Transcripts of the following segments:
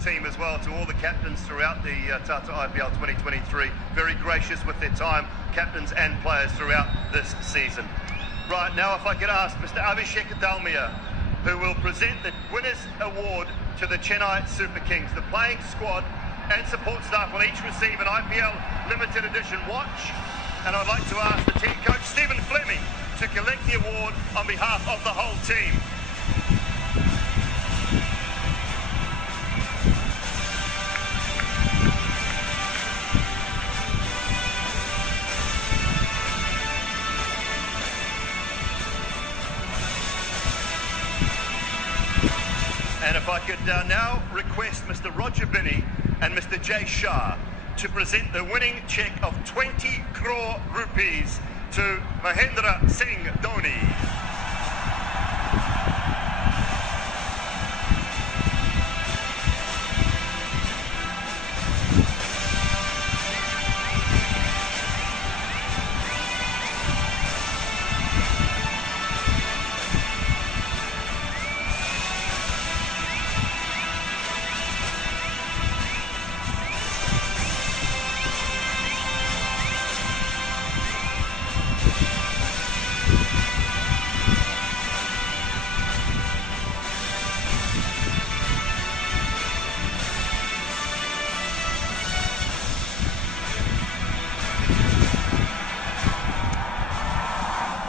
Team as well, to all the captains throughout the Tata IPL 2023, very gracious with their time, captains and players throughout this season. Right, now if I could ask Mr. Abhishek Dalmia, who will present the Winners' Award to the Chennai Super Kings. The playing squad and support staff will each receive an IPL limited edition watch, and I'd like to ask the team coach Stephen Fleming to collect the award on behalf of the whole team. And if I could now request Mr. Roger Binney and Mr. Jay Shah to present the winning cheque of 20 crore rupees to Mahendra Singh Dhoni.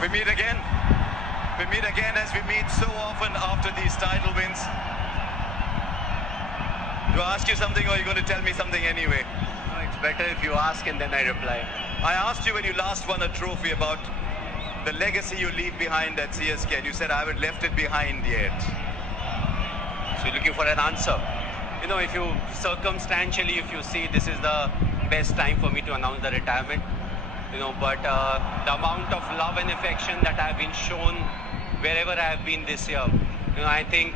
We meet again. We meet again as we meet so often after these title wins. Do I ask you something, or are you going to tell me something anyway? No, it's better if you ask and then I reply. I asked you when you last won a trophy about the legacy you leave behind at CSK, and you said I haven't left it behind yet. So you're looking for an answer. You know, if you circumstantially, if you see this is the best time for me to announce the retirement, you know, but the amount of love and affection that I've been shown wherever I have been this year, you know, I think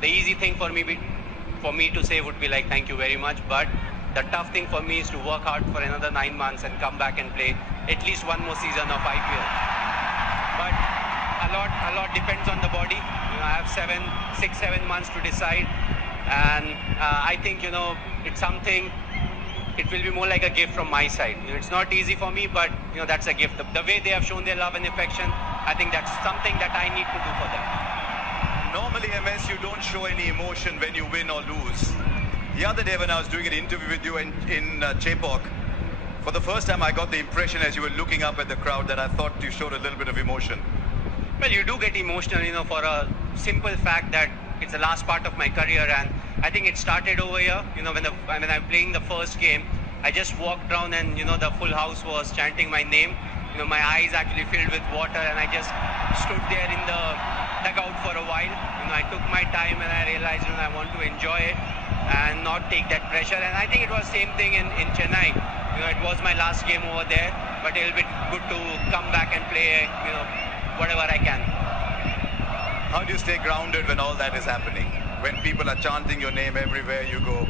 the easy thing for me to say would be like thank you very much, but the tough thing for me is to work hard for another 9 months and come back and play at least one more season of IPL. But a lot depends on the body. You know, I have 6, 7 months to decide, and I think, you know, it's something. It will be more like a gift from my side. You know, it's not easy for me, but you know, that's a gift. The way they have shown their love and affection, I think that's something that I need to do for them. Normally, MS, you don't show any emotion when you win or lose. The other day when I was doing an interview with you in Chepauk, for the first time I got the impression as you were looking up at the crowd that I thought you showed a little bit of emotion. Well, you do get emotional, you know, for a simple fact that it's the last part of my career, and I think it started over here. You know, when I'm playing the first game, I just walked around and, you know, the full house was chanting my name. You know, my eyes actually filled with water, and I just stood there in the dugout for a while. You know, I took my time and I realized, you know, I want to enjoy it and not take that pressure. And I think it was same thing in Chennai. You know, it was my last game over there, but it'll be good to come back and play, you know, whatever I can. How do you stay grounded when all that is happening? When people are chanting your name everywhere you go,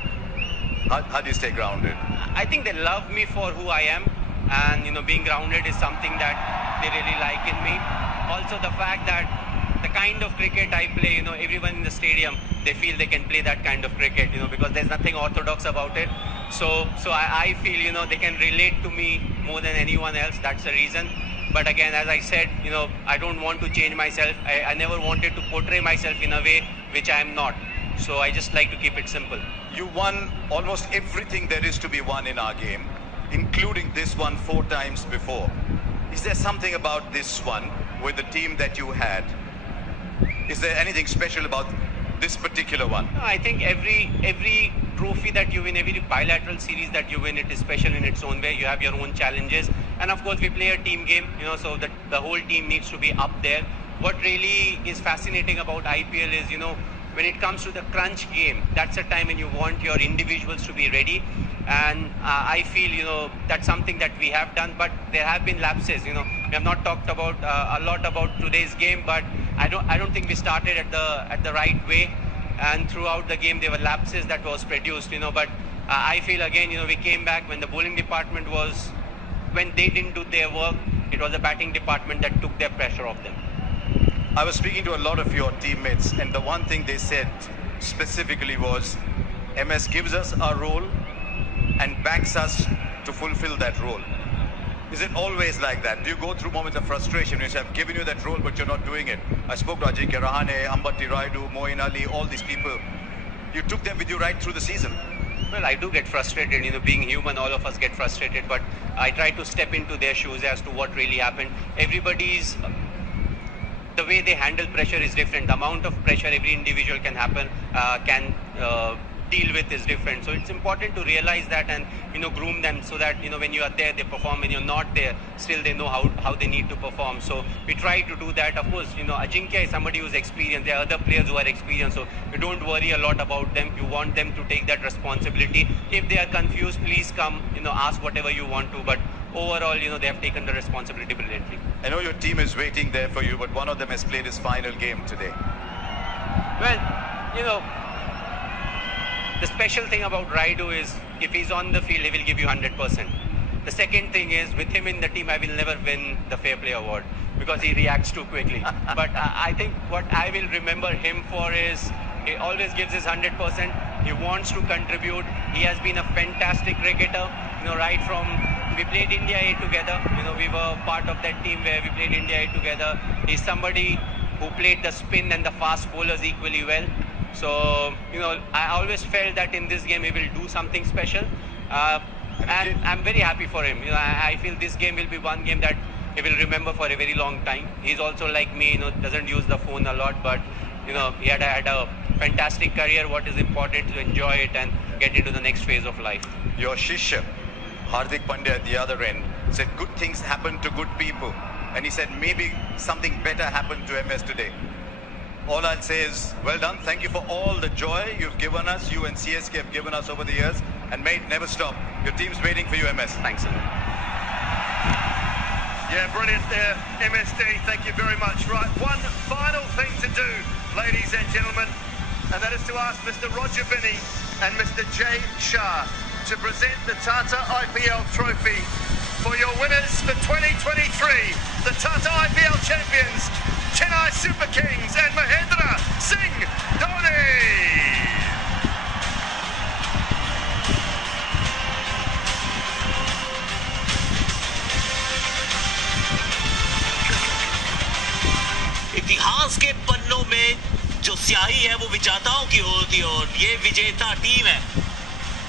how do you stay grounded? I think they love me for who I am, and you know, being grounded is something that they really like in me. Also the fact that the kind of cricket I play, you know, everyone in the stadium, they feel they can play that kind of cricket, you know, because there's nothing orthodox about it. So I feel, you know, they can relate to me more than anyone else. That's the reason. But again, as I said, you know, I don't want to change myself. I never wanted to portray myself in a way which I am not. So I just like to keep it simple. You won almost everything there is to be won in our game, including this one 4 times before. Is there something about this one with the team that you had? Is there anything special about this particular one? No, I think every trophy that you win, every bilateral series that you win, it is special in its own way. You have your own challenges, and of course we play a team game, you know, so that the whole team needs to be up there. What really is fascinating about IPL is, you know, when it comes to the crunch game, that's a time when you want your individuals to be ready, and I feel, you know, that's something that we have done, but there have been lapses. You know, we have not talked about a lot about today's game, but I don't think we started at the right way, and throughout the game there were lapses that was produced, you know, but I feel again, you know, we came back when the bowling department was, when they didn't do their work, it was the batting department that took their pressure off them. I was speaking to a lot of your teammates, and the one thing they said specifically was MS gives us our role and backs us to fulfill that role. Is it always like that? Do you go through moments of frustration when you say, I've given you that role, but you're not doing it? I spoke to Ajinkya Rahane, Ambati Rayudu, Moeen Ali, all these people. You took them with you right through the season. Well, I do get frustrated, being human, all of us get frustrated, but I try to step into their shoes as to what really happened. The way they handle pressure is different. The amount of pressure every individual can deal with is different. So it's important to realize that and, groom them so that, when you are there, they perform. When you're not there, still they know how they need to perform. So we try to do that. Of course, Ajinkya is somebody who's experienced. There are other players who are experienced. So you don't worry a lot about them. You want them to take that responsibility. If they are confused, please come, ask whatever you want to. But overall, they have taken the responsibility brilliantly. I know your team is waiting there for you, but one of them has played his final game today. Well, the special thing about Rayudu is if he's on the field, he will give you 100%. The second thing is with him in the team, I will never win the Fair Play Award because he reacts too quickly. But I think what I will remember him for is he always gives his 100%. He wants to contribute. He has been a fantastic cricketer, right from we played India A together. We were part of that team where we played India A together. He's somebody who played the spin and the fast bowlers equally well. So, I always felt that in this game he will do something special. And I'm very happy for him. I feel this game will be one game that he will remember for a very long time. He's also like me, doesn't use the phone a lot, but, he had a fantastic career. What is important to enjoy it and get into the next phase of life. Your Shishya, Hardik Pandya at the other end, said good things happen to good people. And he said maybe something better happened to MS today. All I'll say is, well done. Thank you for all the joy you've given us, you and CSK have given us over the years. And may it never stop. Your team's waiting for you, MS. Thanks, sir. Yeah, brilliant there, MSD. Thank you very much. Right, one final thing to do, ladies and gentlemen, and that is to ask Mr. Roger Binney and Mr. Jay Shah to present the Tata IPL trophy for your winners for 2023, the Tata IPL champions, Chennai Super Kings and MsDhoni. इतिहास के पन्नों में जो स्याही है वो विजेताओं की होती है और ये विजेता टीम है।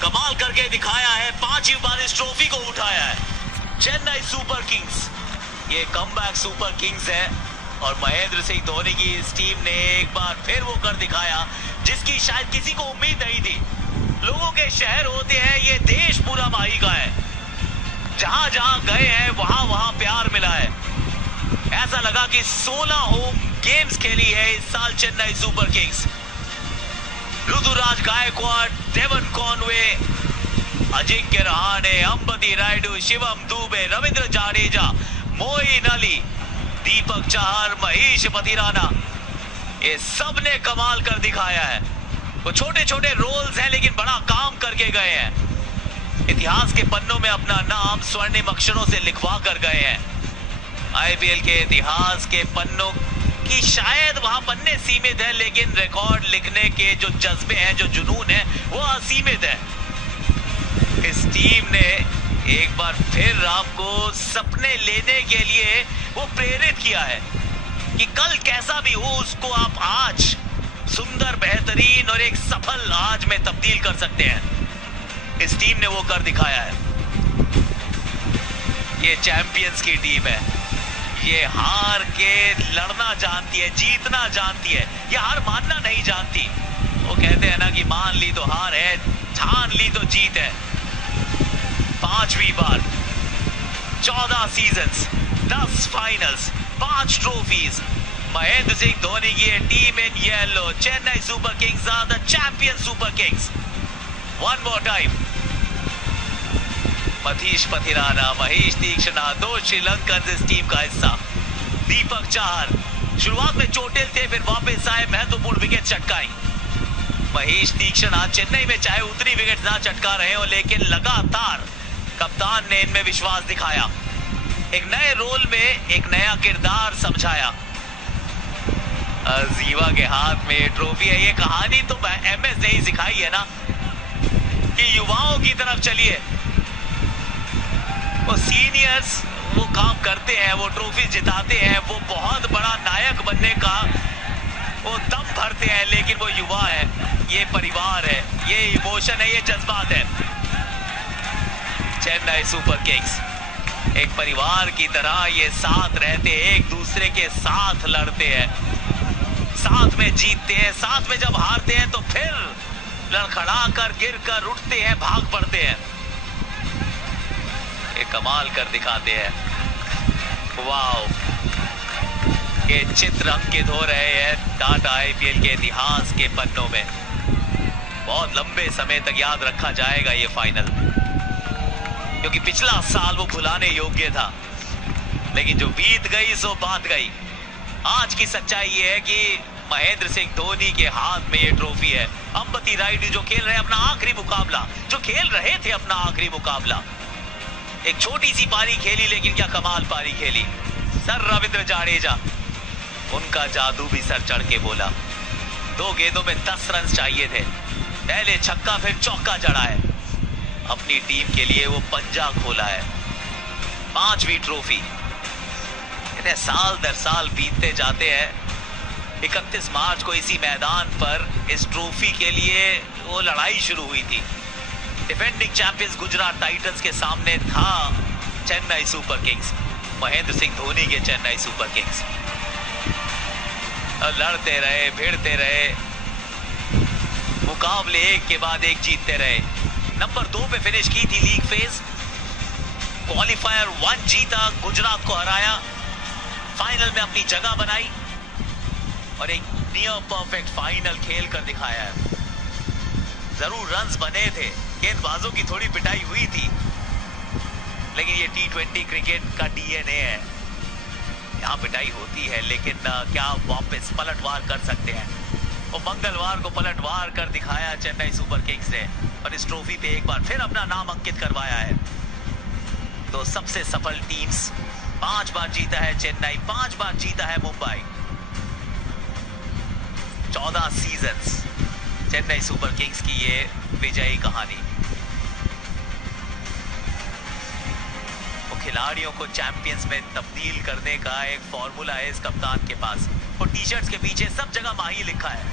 कमाल करके दिखाया है, 5वीं बार इस ट्रॉफी को उठाया है चेन्नई सुपर किंग्स। ये कमबैक सुपर किंग्स है और महेंद्र सिंह धोनी की इस टीम ने एक बार फिर वो कर दिखाया जिसकी शायद किसी को उम्मीद नहीं थी। लोगों के शहर होते हैं, ये देश पूरा माही का है। जहां जहां गए हैं वहां वहां प्यार मिला है। ऐसा लगा कि 16 होम गेम्स खेली है इस साल Chennai super kings. Ruturaj Gaikwad, Devon Conway, Ajinkya Rahane, Ambati Rayudu, Shivam Dube, Ravindra Jadeja, Moeen Ali, Deepak Chahar, Mahesh Pathirana, ये सब ने कमाल कर दिखाया है। वो छोटे छोटे रोल्स हैं लेकिन बड़ा काम करके गए हैं। इतिहास के पन्नों में अपना नाम स्वर्णिम अक्षरों से लिखवा कर गए हैं। आईपीएल के इतिहास के पन्नों की शायद वहां पन्ने सीमित है लेकिन रिकॉर्ड लिखने के जो जज्बे हैं, जो जुनून है, वो असीमित है। इस टीम ने एक बार फिर आपको सपने लेने के लिए वो प्रेरित किया है कि कल कैसा भी हो उसको आप आज सुंदर, बेहतरीन और एक सफल आज में तब्दील कर सकते हैं। इस टीम ने वो कर दिखाया है। ये चैंपियंस की टीम है। ये हार के लड़ना जानती है, जीतना जानती है। ये हार मानना नहीं जानती। वो कहते हैं ना कि मान ली तो हार है, ठान ली तो जीत है। 5वीं बार, 14 seasons, 10 finals, 5 trophies. Mahendra Singh Dhoni की team in yellow, Chennai super kings are the champion super kings. One more time. Manish Pathirana, Mahesh Theekshana, 2 Sri Lankan इस टीम का हिस्सा। दीपक चाहर शुरुआत में चोटिल थे, फिर वापस आए, महत्वपूर्ण विकेट चटकाई। महेश तीक्ष्णा चेन्नई में चाहे उतनी विकेट ना चटका रहे हो लेकिन लगातार कप्तान ने इनमें विश्वास दिखाया। एक नए रोल में एक नया किरदार समझाया। जीवा के हाथ में ट्रॉफी है। ये कहानी तो एमएस ने ही सिखाई है ना। कि युवाओं की तरफ चलिए। वो सीनियर्स वो काम करते हैं, वो ट्रॉफी जिताते हैं, वो बहुत बड़ा नायक बनने का वो दम भरते हैं, लेकिन वो युवा है, ये परिवार है, ये इमोशन है, ये जज्बात है। चेन्नई सुपर किंग्स एक परिवार की तरह ये साथ रहते हैं, एक दूसरे के साथ लड़ते हैं, साथ में जीतते हैं, साथ में जब हारते हैं तो फिर लड़खड़ा कर गिर कर उठते हैं, भाग पड़ते हैं। ये कमाल कर दिखाते हैं। वाओ, ये चित्र अंकित हो रहे हैं टाटा आईपीएल के इतिहास के पन्नों में। बहुत लंबे समय तक याद रखा जाएगा ये फाइनल, क्योंकि पिछला साल वो भुलाने योग्य था, लेकिन जो बीत गई सो बात गई। आज की सच्चाई ये है कि महेंद्र सिंह धोनी के हाथ में ये ट्रॉफी है। अंबती रायडू जो खेल रहे अपना आखिरी मुकाबला, जो खेल रहे थे अपना आखिरी मुकाबला, एक छोटी सी पारी खेली, लेकिन क्या कमाल पारी खेली। सर रविंद्र जाडेजा, उनका जादू भी सर चढ़ के बोला। 2 गेंदों में 10 रन चाहिए थे, पहले छक्का फिर चौका जड़ा है। अपनी टीम के लिए वो पंजा खोला है। 5वीं ट्रॉफी। इन्हें साल दर साल बीतते जाते हैं। 31 मार्च को इसी मैदान पर इस ट्रॉफी के लिए वो लड़ाई शुरू हुई थी। डिफेंडिंग चैंपियंस गुजरात टाइटंस के सामने था चेन्नई सुपर किंग्स, महेंद्र सिंह धोनी के चेन्नई सुपर किंग्स। लड़ते रहे, भिड़ते रहे, मुकाबले एक के बाद एक जीतते रहे। नंबर 2 पे फिनिश की थी लीग फेज। क्वालिफायर 1 जीता, गुजरात को हराया, फाइनल में अपनी जगह बनाई और एक नियर परफेक्ट फाइनल खेल कर दिखाया है। जरूर रन्स बने थे, गेंदबाजों की थोड़ी पिटाई हुई थी, लेकिन ये T20 क्रिकेट का डीएनए है। यहाँ पिटाई होती है, लेकिन क्या वापस पलटवार कर सकते हैं। वो मंगलवार को पलटवार कर दिखाया चेन्नई सुपर किंग्स ने, और इस ट्रॉफी पे एक बार फिर अपना नाम अंकित करवाया है। तो सबसे सफल टीम्स, 5 बार जीता है चेन्नई, 5 बार जीता है Mumbai. 14 seasons Chennai super Kings की ये विजयी कहानी। वो खिलाड़ियों को चैंपियंस में तब्दील करने का एक फॉर्मूला है इस कप्तान के पास। और टी-शर्ट्स के पीछे सब जगह माही लिखा है,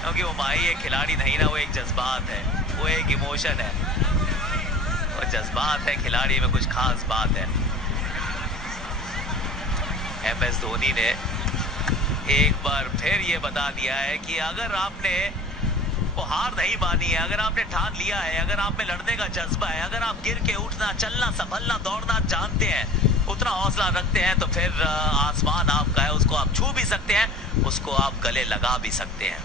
क्योंकि वो माही एक खिलाड़ी नहीं ना, वो एक जज्बात है, वो एक इमोशन है। और जज्बात है खिलाड़ी में, कुछ खास बात है। MS धोनी ने एक बार फिर ये बता दिया है कि अगर आपने वो हार नहीं मानी है, अगर आपने ठान लिया है, अगर आप में लड़ने का जज्बा है, अगर आप गिर के उठना, चलना, संभलना, दौड़ना जानते हैं, उतना हौसला रखते हैं, तो फिर आसमान आपका है, उसको आप छू भी सकते हैं, उसको आप गले लगा भी सकते हैं।